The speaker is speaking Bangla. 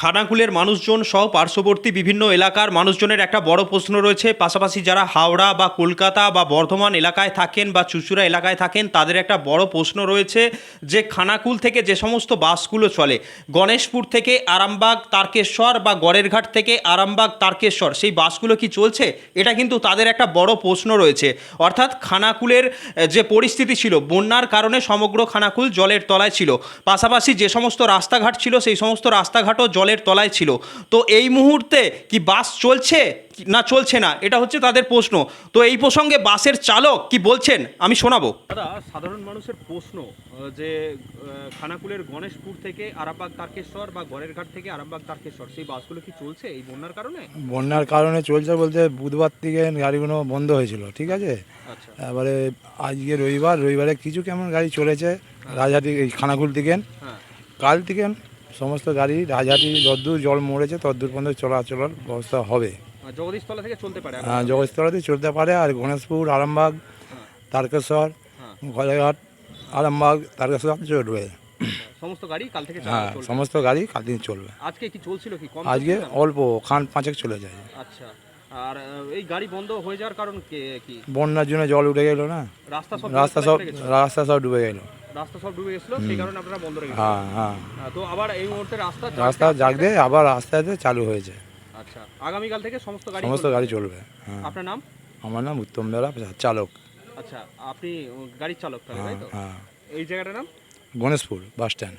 খানাকুলের মানুষজন সহ পার্শ্ববর্তী বিভিন্ন এলাকার মানুষজনের একটা বড় প্রশ্ন রয়েছে। পাশাপাশি যারা হাওড়া বা কলকাতা বা বর্ধমান এলাকায় থাকেন বা চুচুড়া এলাকায় থাকেন, তাদের একটা বড় প্রশ্ন রয়েছে যে খানাকুল থেকে যে সমস্ত বাসগুলো চলে, গণেশপুর থেকে আরামবাগ, তারকেশ্বর বা গড়েরঘাট থেকে আরামবাগ, তারকেশ্বর, সেই বাসগুলো কি চলছে? এটা কিন্তু তাদের একটা বড় প্রশ্ন রয়েছে। অর্থাৎ খানাকুলের যে পরিস্থিতি ছিল, বন্যার কারণে সমগ্র খানাকুল জলের তলায় ছিল। পাশাপাশি যে সমস্ত রাস্তাঘাট ছিল, সেই সমস্ত রাস্তাঘাটও জলের তলায় ছিল। তো এই মুহূর্তে কি বাস চলছে না চলছে না? এটা হচ্ছে তাদের প্রশ্ন। তো এই প্রসঙ্গে বাসের চালক কি বলছেন? আমি শোনাবো। দাদা সাধারণ মানুষের প্রশ্ন যে খানাকুলের গণেশপুর থেকে আরামবাগ তারকেশ্বর বা গড়েরঘাট থেকে আরামবাগ তারকেশ্বর সেই বাসগুলো কি চলছে এই বন্যার কারণে? বন্যার কারণে চলছে বলতে বুধবার থেকে গাড়িগুলো বন্ধ হয়েছিল ঠিক আছে? আচ্ছা। এবারে আজকে রবিবার রবিবারে কিছু কেমন গাড়ি চলেছে রাজহাটি এই খানাকুল থেকে। হ্যাঁ। কাল থেকে সমস্ত গাড়ি রাজহাটি যদ্দূর জল মরেছে তদ্দূর পর্যন্ত চলাচলের ব্যবস্থা হবে। জগদীশতলা থেকে চলতে পারে এখন? জগৎস্থলাতে চলতে পারে আর গণেশপুর আরামবাগ তারকেশ্বর হ্যাঁ। গলেঘাট আরামবাগ তারকেশ্বর চলবে। সমস্ত গাড়ি কাল থেকে হ্যাঁ সমস্ত গাড়ি কাল দিন চলবে। আজকে কি চলছিল কি? কম আজকে অল্প খান পাঁচেক চলে যায়। আচ্ছা আর এই গাড়ি বন্ধ হয়ে যাওয়ার কারণ কি বন্যার জন্য জল উঠে গেল না? রাস্তা সব রাস্তা সব রাস্তা সব ডুবে গেল। রাস্তা সব ডুবে গেছিল সেই কারণে আপনারা বন্ধ রেখেছেন হ্যাঁ হ্যাঁ। তো আবার এই মুহূর্তে রাস্তা রাস্তা দিয়ে আবার আস্তে আস্তে চালু হয়েছে। আচ্ছা আগামীকাল থেকে সমস্ত গাড়ি সমস্ত গাড়ি চলবে হ্যাঁ। আপনার নাম? আমার নাম উত্তম বেলা চালক। আচ্ছা আপনি গাড়ির চালক তাহলে হ্যাঁ তাই তো? হ্যাঁ। এই জায়গাটার নাম? Ganeshpur bus stand.